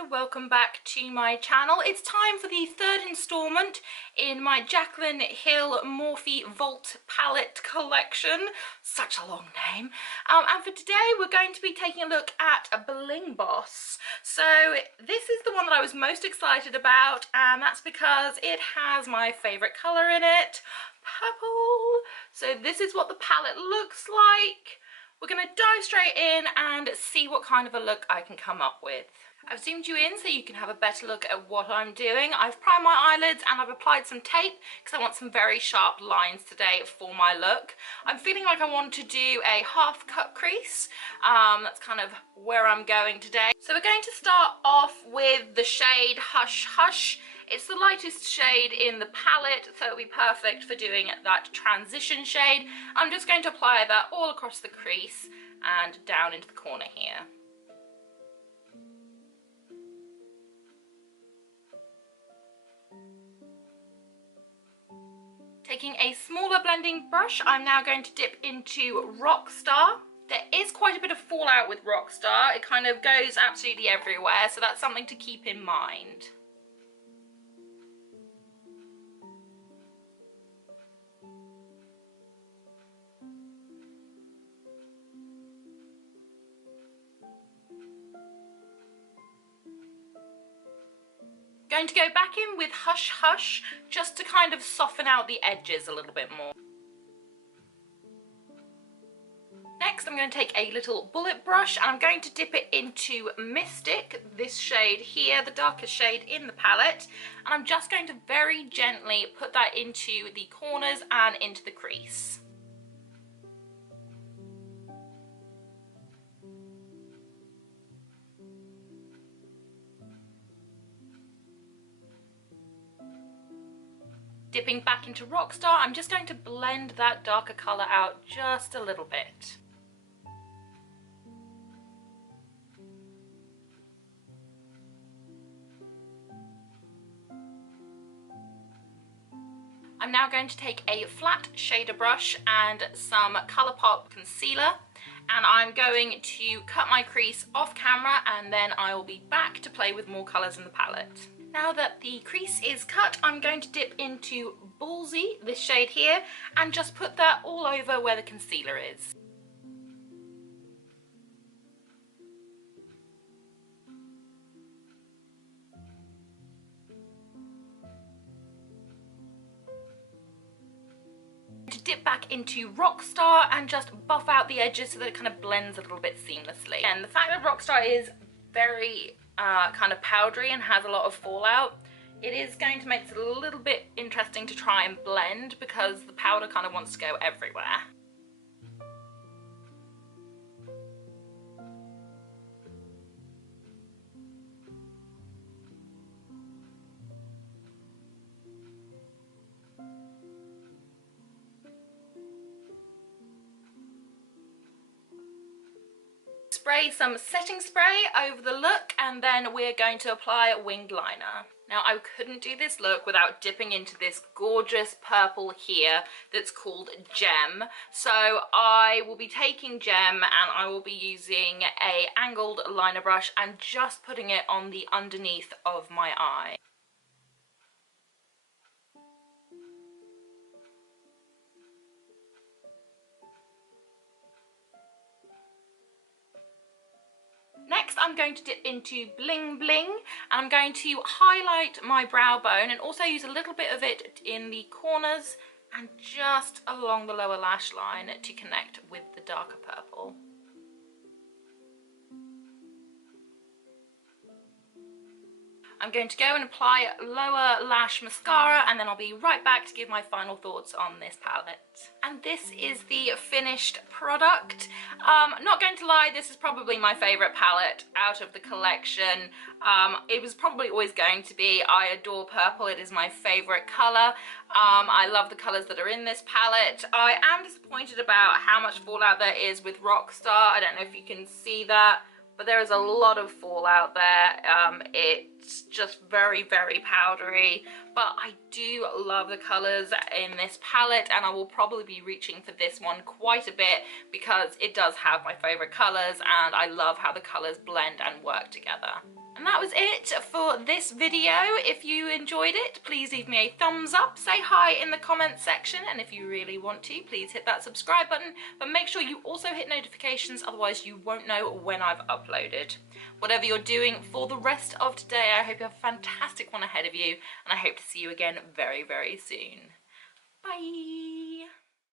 and welcome back to my channel. It's time for the third installment in my Jaclyn Hill Morphe Vault Palette Collection. Such a long name. And for today we're going to be taking a look at a Bling Boss. So this is the one that I was most excited about, and that's because it has my favourite colour in it, purple. So this is what the palette looks like. We're going to dive straight in and see what kind of a look I can come up with. I've zoomed you in so you can have a better look at what I'm doing. I've primed my eyelids and I've applied some tape because I want some very sharp lines today for my look. I'm feeling like I want to do a half cut crease. That's kind of where I'm going today. So we're going to start off with the shade Hush Hush. It's the lightest shade in the palette, so it'll be perfect for doing that transition shade. I'm just going to apply that all across the crease and down into the corner here. Taking a smaller blending brush, I'm now going to dip into Rockstar. There is quite a bit of fallout with Rockstar. It kind of goes absolutely everywhere, so that's something to keep in mind. Going to go back in with Hush Hush just to kind of soften out the edges a little bit more. Next I'm going to take a little bullet brush and I'm going to dip it into Mystic, this shade here, the darkest shade in the palette, and I'm just going to very gently put that into the corners and into the crease. Dipping back into Rockstar, I'm just going to blend that darker colour out just a little bit. I'm now going to take a flat shader brush and some Colourpop concealer, and I'm going to cut my crease off camera and then I will be back to play with more colours in the palette. Now that the crease is cut, I'm going to dip into Ballsy, this shade here, and just put that all over where the concealer is. To dip back into Rockstar and just buff out the edges so that it kind of blends a little bit seamlessly. And the fact that Rockstar is very kind of powdery and has a lot of fallout, it is going to make it a little bit interesting to try and blend because the powder kind of wants to go everywhere. Spray some setting spray over the look and then we're going to apply a winged liner. Now I couldn't do this look without dipping into this gorgeous purple here that's called Gem. So I will be taking Gem and I will be using a angled liner brush and just putting it on the underneath of my eye. Next I'm going to dip into Bling Bling and I'm going to highlight my brow bone and also use a little bit of it in the corners and just along the lower lash line to connect with the darker purple. I'm going to go and apply lower lash mascara and then I'll be right back to give my final thoughts on this palette. And this is the finished product. Not going to lie, this is probably my favourite palette out of the collection. It was probably always going to be. I adore purple, it is my favourite colour. I love the colours that are in this palette. I am disappointed about how much fallout there is with Rockstar. I don't know if you can see that, but there is a lot of fallout there. It's just very, very powdery, but I do love the colours in this palette and I will probably be reaching for this one quite a bit because it does have my favourite colours and I love how the colours blend and work together. And that was it for this video. If you enjoyed it, please leave me a thumbs up, say hi in the comments section, and if you really want to, please hit that subscribe button, but make sure you also hit notifications, otherwise you won't know when I've uploaded. Whatever you're doing for the rest of today, I hope you have a fantastic one ahead of you, and I hope to see you again very, very soon. Bye!